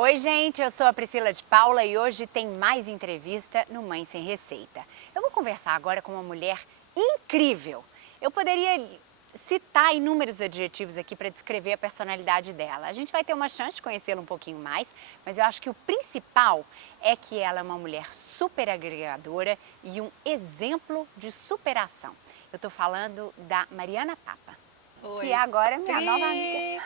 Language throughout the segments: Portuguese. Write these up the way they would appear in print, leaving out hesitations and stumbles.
Oi, gente, eu sou a Priscila de Paula e hoje tem mais entrevista no Mãe Sem Receita. Eu vou conversar agora com uma mulher incrível. Eu poderia citar inúmeros adjetivos aqui para descrever a personalidade dela. A gente vai ter uma chance de conhecê-la um pouquinho mais, mas eu acho que o principal é que ela é uma mulher super agregadora e um exemplo de superação. Eu estou falando da Mariana Papa, Oi. que é agora minha nova amiga.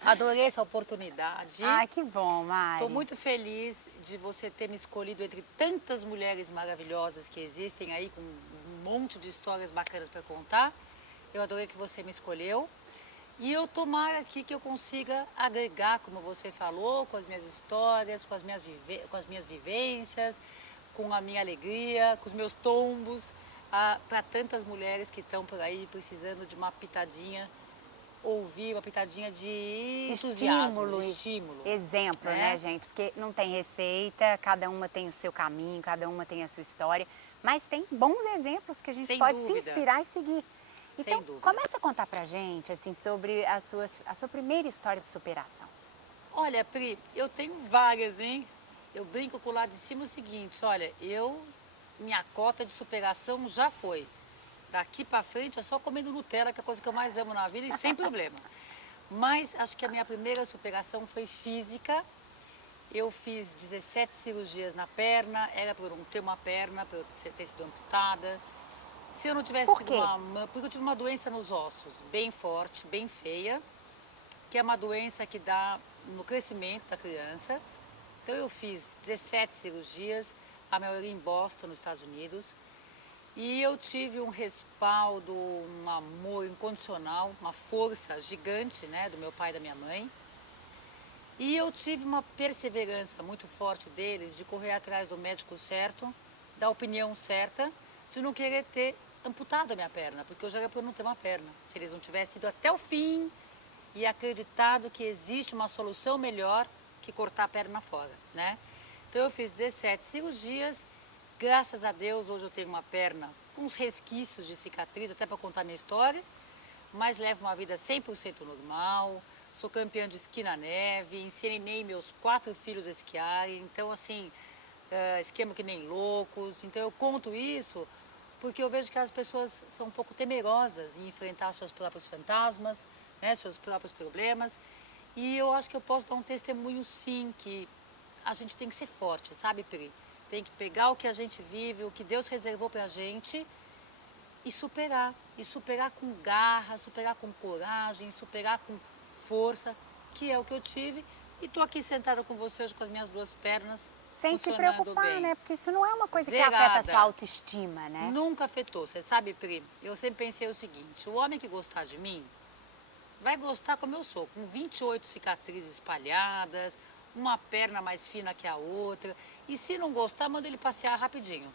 Adorei essa oportunidade. Ai, que bom, Mari. Estou muito feliz de você ter me escolhido entre tantas mulheres maravilhosas que existem aí, com um monte de histórias bacanas para contar. Eu adorei que você me escolheu. E eu tomara aqui que eu consiga agregar, como você falou, com as minhas histórias, com as minhas vivências, com a minha alegria, com os meus tombos, para tantas mulheres que estão por aí precisando de uma pitadinha, ouvir uma pitadinha de entusiasmo, de estímulo. Exemplo, né, gente? Porque não tem receita, cada uma tem o seu caminho, cada uma tem a sua história, mas tem bons exemplos que a gente Sem pode dúvida. se inspirar e seguir. Sem Então, dúvida. começa a contar pra gente, assim, sobre a sua primeira história de superação. Olha, Pri, eu tenho várias, hein? Eu brinco com o lado de cima o seguinte, olha, minha cota de superação já foi. Daqui pra frente é só comendo Nutella, que é a coisa que eu mais amo na vida, e sem problema. Mas acho que a minha primeira superação foi física. Eu fiz 17 cirurgias na perna, era para eu não ter uma perna, para eu ter sido amputada. Se eu não tivesse Por tido quê? porque eu tive uma doença nos ossos, bem forte, bem feia, que é uma doença que dá no crescimento da criança. Então eu fiz 17 cirurgias, a maioria em Boston, nos Estados Unidos. E eu tive um respaldo, um amor incondicional, uma força gigante, né, do meu pai e da minha mãe. E eu tive uma perseverança muito forte deles de correr atrás do médico certo, da opinião certa, de não querer ter amputado a minha perna, porque eu já era para eu não ter uma perna. Se eles não tivessem ido até o fim e acreditado que existe uma solução melhor que cortar a perna fora, né? Então eu fiz 17 cirurgias. Graças a Deus, hoje eu tenho uma perna com uns resquícios de cicatriz, até para contar minha história, mas levo uma vida 100% normal, sou campeã de esqui na neve, ensinei meus 4 filhos a esquiarem, então assim, esquiamos que nem loucos. Então eu conto isso porque eu vejo que as pessoas são um pouco temerosas em enfrentar seus próprios fantasmas, né, seus próprios problemas, e eu acho que eu posso dar um testemunho sim, que a gente tem que ser forte, sabe, Pri? Tem que pegar o que a gente vive, o que Deus reservou pra gente e superar com garra, superar com coragem, superar com força, que é o que eu tive. E tô aqui sentada com você hoje com as minhas 2 pernas Sem se funcionando preocupar, bem. né? Porque isso não é uma coisa que Zerada. afeta a sua autoestima, né? Nunca afetou. Você sabe, Pri, eu sempre pensei o seguinte, o homem que gostar de mim vai gostar como eu sou, com 28 cicatrizes espalhadas, uma perna mais fina que a outra. E se não gostar, manda ele passear rapidinho.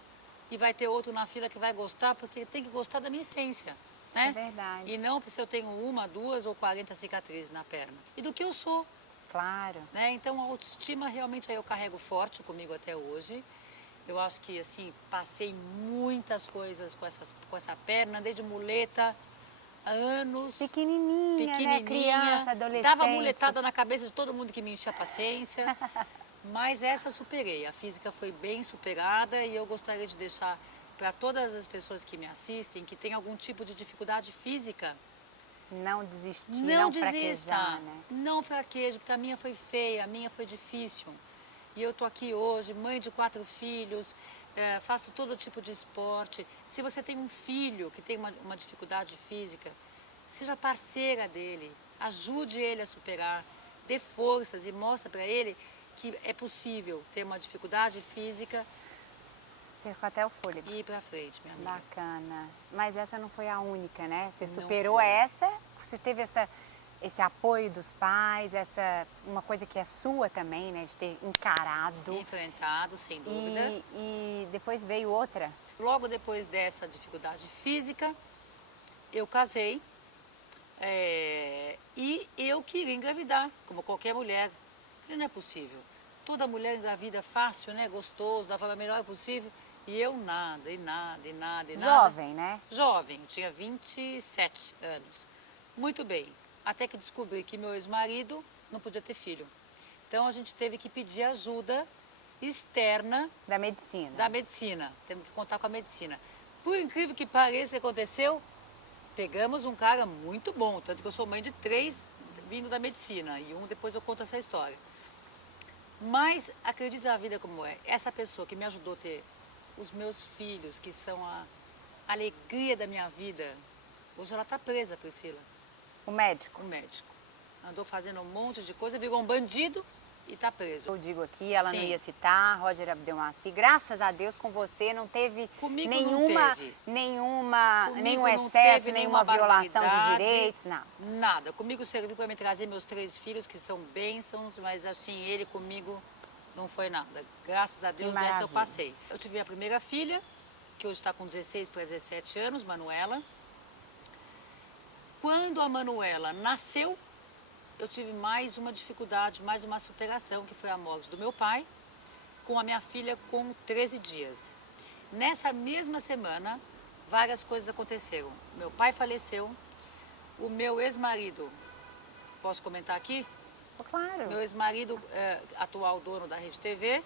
E vai ter outro na fila que vai gostar, porque ele tem que gostar da minha essência, né? Isso é verdade. E não se eu tenho 1, 2 ou 40 cicatrizes na perna. E do que eu sou, Claro. né? Então a autoestima realmente aí eu carrego forte comigo até hoje. Eu acho que assim, passei muitas coisas com essa perna, andei de muleta há anos. Pequenininha, né? Criança, adolescente. Dava muletada na cabeça de todo mundo que me enchia a paciência. Mas essa superei, a física foi bem superada e eu gostaria de deixar para todas as pessoas que me assistem, que têm algum tipo de dificuldade física, Não desistir, não não desista, fraquejar, né? não fraqueje, porque a minha foi feia, a minha foi difícil. E eu tô aqui hoje, mãe de 4 filhos, faço todo tipo de esporte. Se você tem um filho que tem uma dificuldade física, seja parceira dele, ajude ele a superar, dê forças e mostre para ele que é possível ter uma dificuldade física Perco até o fôlego. e ir para frente, minha amiga. Bacana. Mas essa não foi a única, né? Você Não superou foi. essa, você teve esse apoio dos pais, uma coisa que é sua também, né? De ter encarado. Enfrentado, sem dúvida. E depois veio outra. Logo depois dessa dificuldade física, eu casei e eu queria engravidar, como qualquer mulher. Falei, não é possível. Toda mulher engravida fácil, né? Gostoso, da forma melhor possível. E eu nada, e nada, e nada, e nada. Jovem, né? Jovem, tinha 27 anos. Muito bem. Até que descobri que meu ex-marido não podia ter filho. Então a gente teve que pedir ajuda externa Da medicina. da medicina. Temos que contar com a medicina. Por incrível que pareça, o que aconteceu? Pegamos um cara muito bom, tanto que eu sou mãe de 3 vindo da medicina, e depois eu conto essa história. Mas acredite na vida como é, essa pessoa que me ajudou a ter os meus filhos, que são a alegria da minha vida, hoje ela está presa, Priscila, O médico. o médico. Andou fazendo um monte de coisa, virou um bandido e está preso. Eu digo aqui, ela não Sim. ia citar, Roger Abdelmaci. Graças a Deus com você não teve Comigo nenhuma, não teve. nenhum Não excesso, teve nenhuma violação de barbaridade, direitos, não. Nada. Comigo serviu para me trazer meus 3 filhos, que são bênçãos, mas assim, ele comigo não foi nada. Graças a Deus, dessa eu maravilha. passei. Eu tive a primeira filha, que hoje está com 16 para 17 anos, Manuela. Quando a Manuela nasceu, eu tive mais uma dificuldade, mais uma superação, que foi a morte do meu pai, com a minha filha com 13 dias. Nessa mesma semana, várias coisas aconteceram. Meu pai faleceu, o meu ex-marido, posso comentar aqui? Claro. Meu ex-marido, atual dono da Rede TV,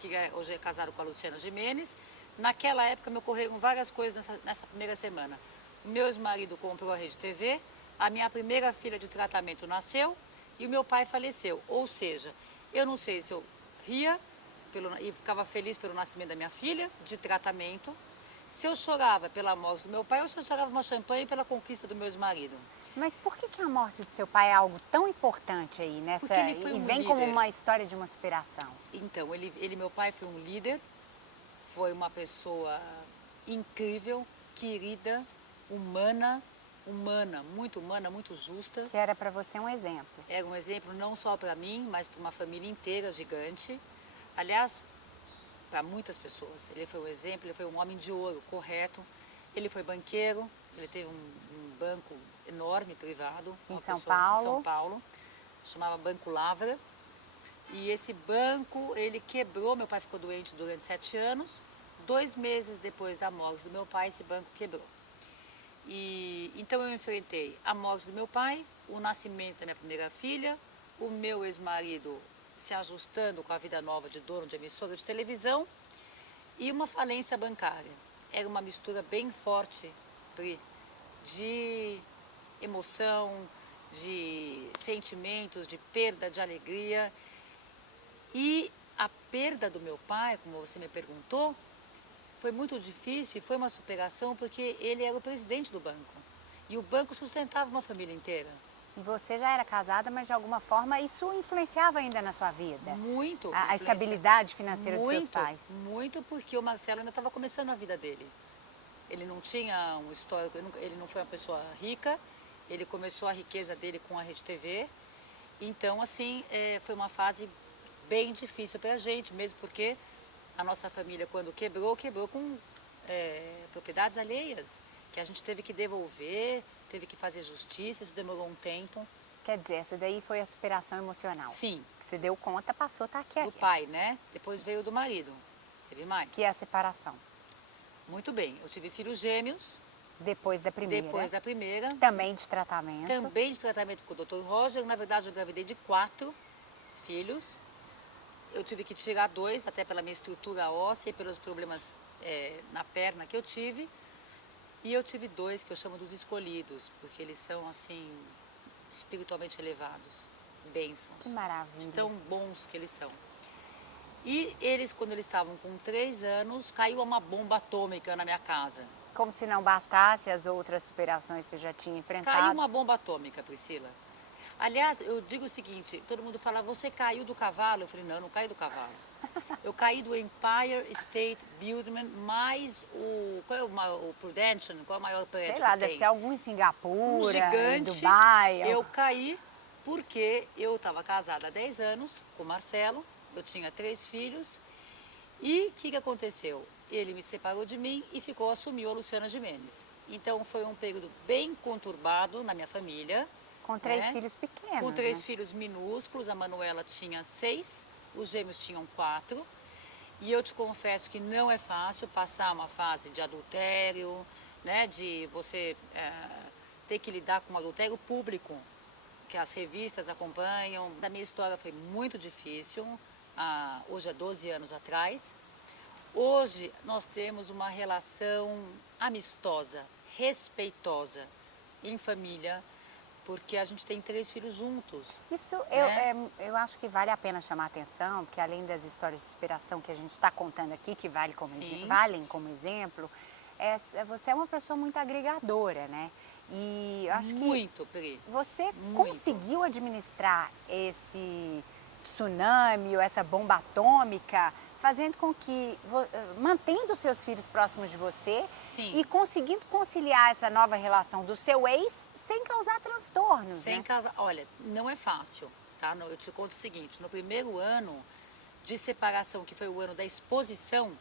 que hoje é casado com a Luciana Gimenez. Naquela época me ocorreram várias coisas nessa primeira semana. O meu ex-marido comprou a Rede TV, a minha primeira filha de tratamento nasceu e o meu pai faleceu. Ou seja, eu não sei se eu ria e ficava feliz pelo nascimento da minha filha, de tratamento, se eu chorava pela morte do meu pai ou se eu chorava uma champanhe pela conquista do meu ex-marido. Mas por que a morte do seu pai é algo tão importante aí nessa Porque ele foi e um vem como líder. uma história de uma superação? Então, meu pai foi um líder, foi uma pessoa incrível, querida, humana, muito justa. Que era para você um exemplo. Era um exemplo não só para mim, mas para uma família inteira gigante. Aliás, para muitas pessoas. Ele foi um exemplo, ele foi um homem de ouro, correto. Ele foi banqueiro, ele teve um banco enorme, privado. Em uma São pessoa Paulo. Em São Paulo, chamava Banco Lavra. E esse banco, ele quebrou, meu pai ficou doente durante 7 anos. 2 meses depois da morte do meu pai, esse banco quebrou. E então eu enfrentei a morte do meu pai, o nascimento da minha primeira filha, o meu ex-marido se ajustando com a vida nova de dono de emissora de televisão e uma falência bancária. Era uma mistura bem forte, Pri, de emoção, de sentimentos, de perda, de alegria. E a perda do meu pai, como você me perguntou, foi muito difícil e foi uma superação porque ele era o presidente do banco. E o banco sustentava uma família inteira. E você já era casada, mas de alguma forma isso influenciava ainda na sua vida? Muito. A estabilidade financeira dos seus pais? Muito, porque o Marcelo ainda estava começando a vida dele. Ele não tinha um histórico, ele não foi uma pessoa rica, ele começou a riqueza dele com a Rede TV. Então, assim, foi uma fase bem difícil para a gente, mesmo porque a nossa família, quando quebrou com propriedades alheias, que a gente teve que devolver, teve que fazer justiça, isso demorou um tempo. Quer dizer, essa daí foi a superação emocional? Sim. Que você deu conta, passou, tá aqui. Do pai, né? Depois veio do marido. Teve mais. Que é a separação? Muito bem. Eu tive filhos gêmeos. Depois da primeira? Depois da primeira. Também de tratamento? Também de tratamento com o Dr. Roger. Na verdade, eu engravidei de 4 filhos. Eu tive que tirar 2, até pela minha estrutura óssea e pelos problemas na perna que eu tive. E eu tive 2 que eu chamo dos escolhidos, porque eles são, assim, espiritualmente elevados, bênçãos. Que maravilha. Tão bons que eles são. E eles, quando eles estavam com 3 anos, caiu uma bomba atômica na minha casa. Como se não bastasse as outras superações que você já tinha enfrentado. Caiu uma bomba atômica, Priscila. Aliás, eu digo o seguinte, todo mundo fala, você caiu do cavalo? Eu falei, não, eu não caí do cavalo. Eu caí do Empire State Building, mais qual é o Prudential, qual é o maior prédio Sei lá, que deve tem? ser algum em Singapura, Um gigante. em Dubai. Eu caí porque eu estava casada há 10 anos com o Marcelo, eu tinha 3 filhos, e o que aconteceu? Ele me separou de mim e assumiu a Luciana Gimenez. Então foi um período bem conturbado na minha família. Com 3 filhos pequenos. Com 3 né? filhos minúsculos, a Manuela tinha 6, os gêmeos tinham 4. E eu te confesso que não é fácil passar uma fase de adultério, né, de você ter que lidar com adultério público. que as revistas acompanham. A minha história foi muito difícil, hoje há 12 anos atrás. Hoje nós temos uma relação amistosa, respeitosa, em família, porque a gente tem 3 filhos juntos. Isso né? eu acho que vale a pena chamar a atenção, porque além das histórias de superação que a gente está contando aqui, que valem como exemplo, você é uma pessoa muito agregadora, né? E eu acho que Muito, Pri. você Muito. conseguiu administrar esse tsunami ou essa bomba atômica, fazendo com que, mantendo os seus filhos próximos de você Sim. e conseguindo conciliar essa nova relação do seu ex sem causar transtornos, Sem né? casar. Olha, não é fácil, tá? Eu te conto o seguinte, no primeiro ano de separação, que foi o ano da exposição,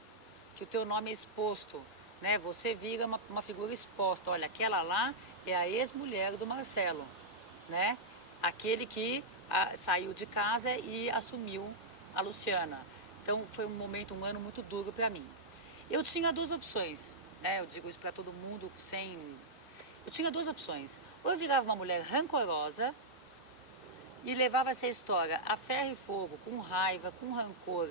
que o teu nome é exposto, né? Você vira uma figura exposta. Olha, aquela lá é a ex-mulher do Marcelo, né? Aquele que saiu de casa e assumiu a Luciana. Então foi um ano muito duro para mim. Eu tinha 2 opções, né? Eu digo isso para todo mundo sem... Eu tinha 2 opções. Ou eu virava uma mulher rancorosa e levava essa história a ferro e fogo, com raiva, com rancor,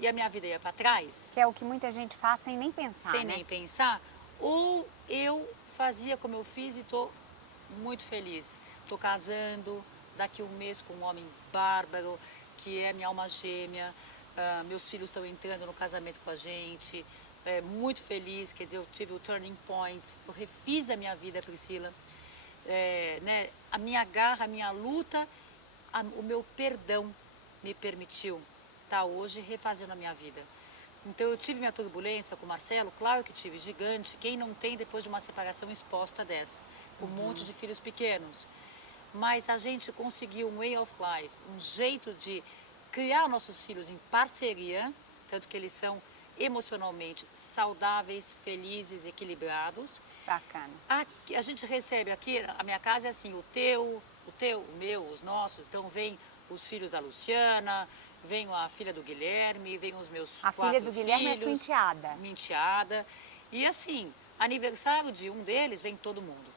e a minha vida ia para trás, Que é o que muita gente faz sem nem pensar, sem né? nem pensar, ou eu fazia como eu fiz e estou muito feliz. Estou casando daqui a um mês com um homem bárbaro, que é minha alma gêmea, meus filhos estão entrando no casamento com a gente, muito feliz, quer dizer, eu tive o turning point, eu refiz a minha vida, Priscila, né, a minha garra, a minha luta, o meu perdão me permitiu estar hoje refazendo a minha vida. Então eu tive minha turbulência com o Marcelo, claro que tive, gigante, quem não tem depois de uma separação exposta dessa, com um monte de filhos pequenos. Mas a gente conseguiu um way of life, um jeito de criar nossos filhos em parceria, tanto que eles são emocionalmente saudáveis, felizes, equilibrados. Bacana. A gente recebe aqui, a minha casa é assim, o meu, os nossos, então vem os filhos da Luciana, vem a filha do Guilherme, vem os meus 4 filhos. A filha do Guilherme é sua enteada. Minha enteada. E assim, aniversário de um deles, vem todo mundo.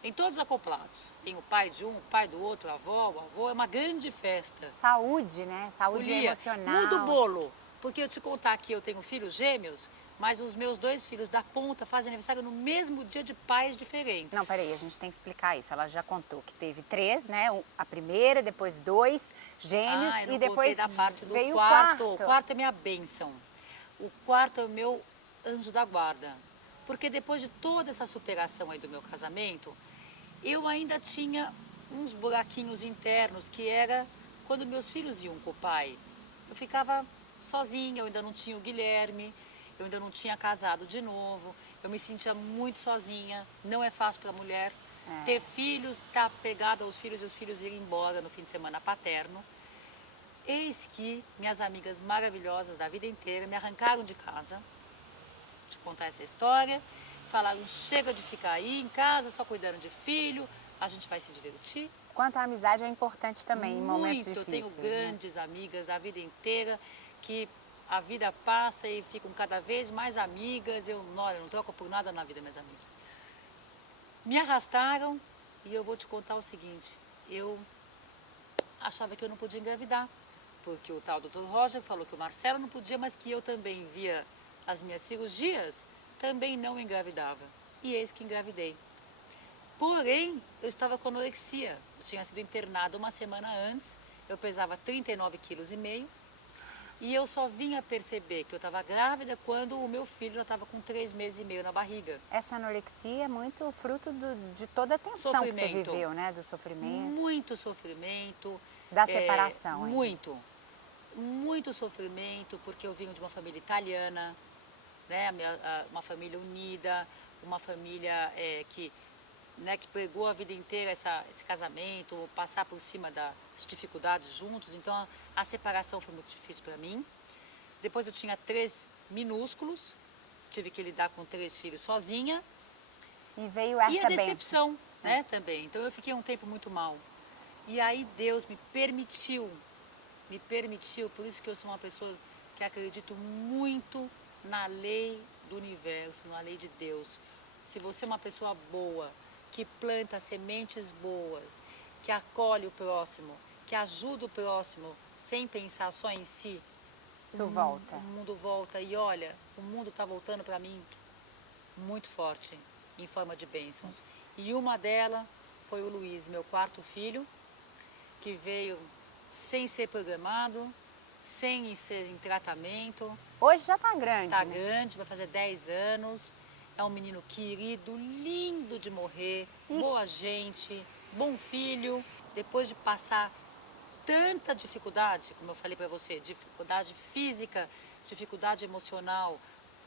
Vem todos acoplados. Tem o pai de um, o pai do outro, a avó, o avô, é uma grande festa. Saúde, né? Saúde Folia. emocional. Muda o bolo, porque eu te contar que eu tenho filhos gêmeos, mas os meus 2 filhos da ponta fazem aniversário no mesmo dia de pais diferentes. Não, peraí, a gente tem que explicar isso. Ela já contou que teve 3, né? A primeira, depois 2 gêmeos eu não e depois da parte do veio quarto. o O quarto é minha bênção. O quarto é o meu anjo da guarda. Porque depois de toda essa superação aí do meu casamento, eu ainda tinha uns buraquinhos internos, que era quando meus filhos iam com o pai. Eu ficava sozinha, eu ainda não tinha o Guilherme, eu ainda não tinha casado de novo, eu me sentia muito sozinha, não é fácil para a mulher. Ter filhos, estar pegada aos filhos e os filhos irem embora no fim de semana paterno. Eis que minhas amigas maravilhosas da vida inteira me arrancaram de casa, te contar essa história, falaram, chega de ficar aí em casa, só cuidando de filho, a gente vai se divertir. Quanto a amizade é importante também em momentos difíceis. Eu tenho né? grandes amigas da vida inteira, que a vida passa e ficam cada vez mais amigas, eu não troco por nada na vida minhas amigas. Me arrastaram e eu vou te contar o seguinte, eu achava que eu não podia engravidar, porque o tal Dr. Roger falou que o Marcelo não podia, mas que eu também via as minhas cirurgias, também não engravidava. E eis que engravidei. Porém, eu estava com anorexia. Eu tinha sido internada uma semana antes, eu pesava 39,5 kg e eu só vinha perceber que eu estava grávida quando o meu filho já estava com 3,5 meses na barriga. Essa anorexia é muito fruto de toda a tensão que você viveu, né? Do sofrimento. Muito sofrimento. Da separação. Muito. Muito sofrimento, porque eu vim de uma família italiana, né? Uma família unida, uma família que pregou a vida inteira esse casamento, passar por cima das dificuldades juntos. Então a separação foi muito difícil para mim. Depois eu tinha 3 minúsculos, tive que lidar com 3 filhos sozinha. E veio essa E a decepção, né, também. Então eu fiquei um tempo muito mal. E aí Deus me permitiu, por isso que eu sou uma pessoa que acredito muito na lei do universo, na lei de Deus. Se você é uma pessoa boa, que planta sementes boas que acolhe o próximo, que ajuda o próximo, sem pensar só em si, Isso volta. o mundo volta. E olha, o mundo está voltando para mim muito forte, em forma de bênçãos. E uma delas foi o Luiz, meu quarto filho, que veio sem ser programado, sem ser em tratamento. Hoje já tá grande, Tá né? grande, vai fazer 10 anos. É um menino querido, lindo de morrer, boa gente, bom filho. Depois de passar tanta dificuldade, como eu falei para você, dificuldade física, dificuldade emocional,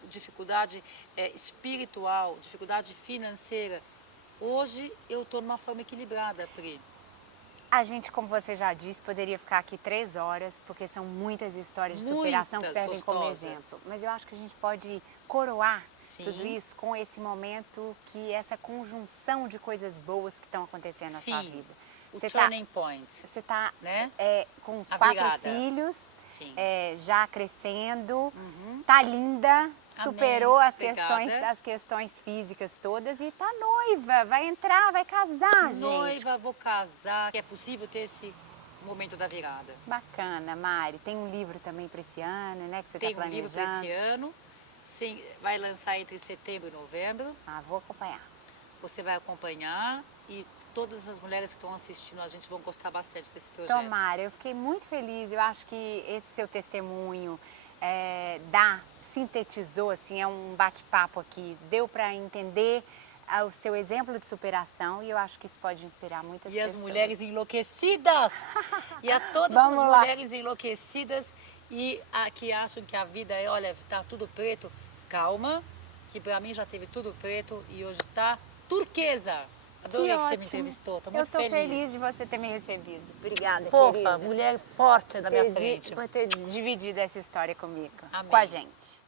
dificuldade espiritual, dificuldade financeira, hoje eu estou numa forma equilibrada, Pri. A gente, como você já disse, poderia ficar aqui 3 horas, porque são muitas histórias de superação que Muitas servem como gostosas. exemplo. Mas eu acho que a gente pode coroar Sim. tudo isso com esse momento, essa conjunção de coisas boas que estão acontecendo na sua Sim, vida. o Você turning point. Você está né? Com os A 4 virada. filhos, Sim. já crescendo, tá linda, superou Obrigada. as questões físicas todas e tá noiva, vai entrar, vai casar, gente. Noiva, vou casar. É possível ter esse momento da virada. Bacana, Mari. Tem um livro também para esse ano, né, que você está Tem um livro para planejando. esse ano, vai lançar entre setembro e novembro. Ah, vou acompanhar. Você vai acompanhar e todas as mulheres que estão assistindo a gente vão gostar bastante desse projeto. Tomara, eu fiquei muito feliz. Eu acho que esse seu testemunho sintetizou, assim, é um bate-papo aqui. Deu para entender o seu exemplo de superação e eu acho que isso pode inspirar muitas pessoas. E as mulheres enlouquecidas! E a todas Vamos as lá. mulheres enlouquecidas e que acham que a vida olha, tá tudo preto. Calma, que pra mim já teve tudo preto e hoje tá turquesa. Adorei que você me entrevistou, tô muito feliz. Eu tô feliz de você ter me recebido. Obrigada, Fofa, querida. mulher forte na minha frente. Por ter dividido essa história comigo, Amém. com a gente.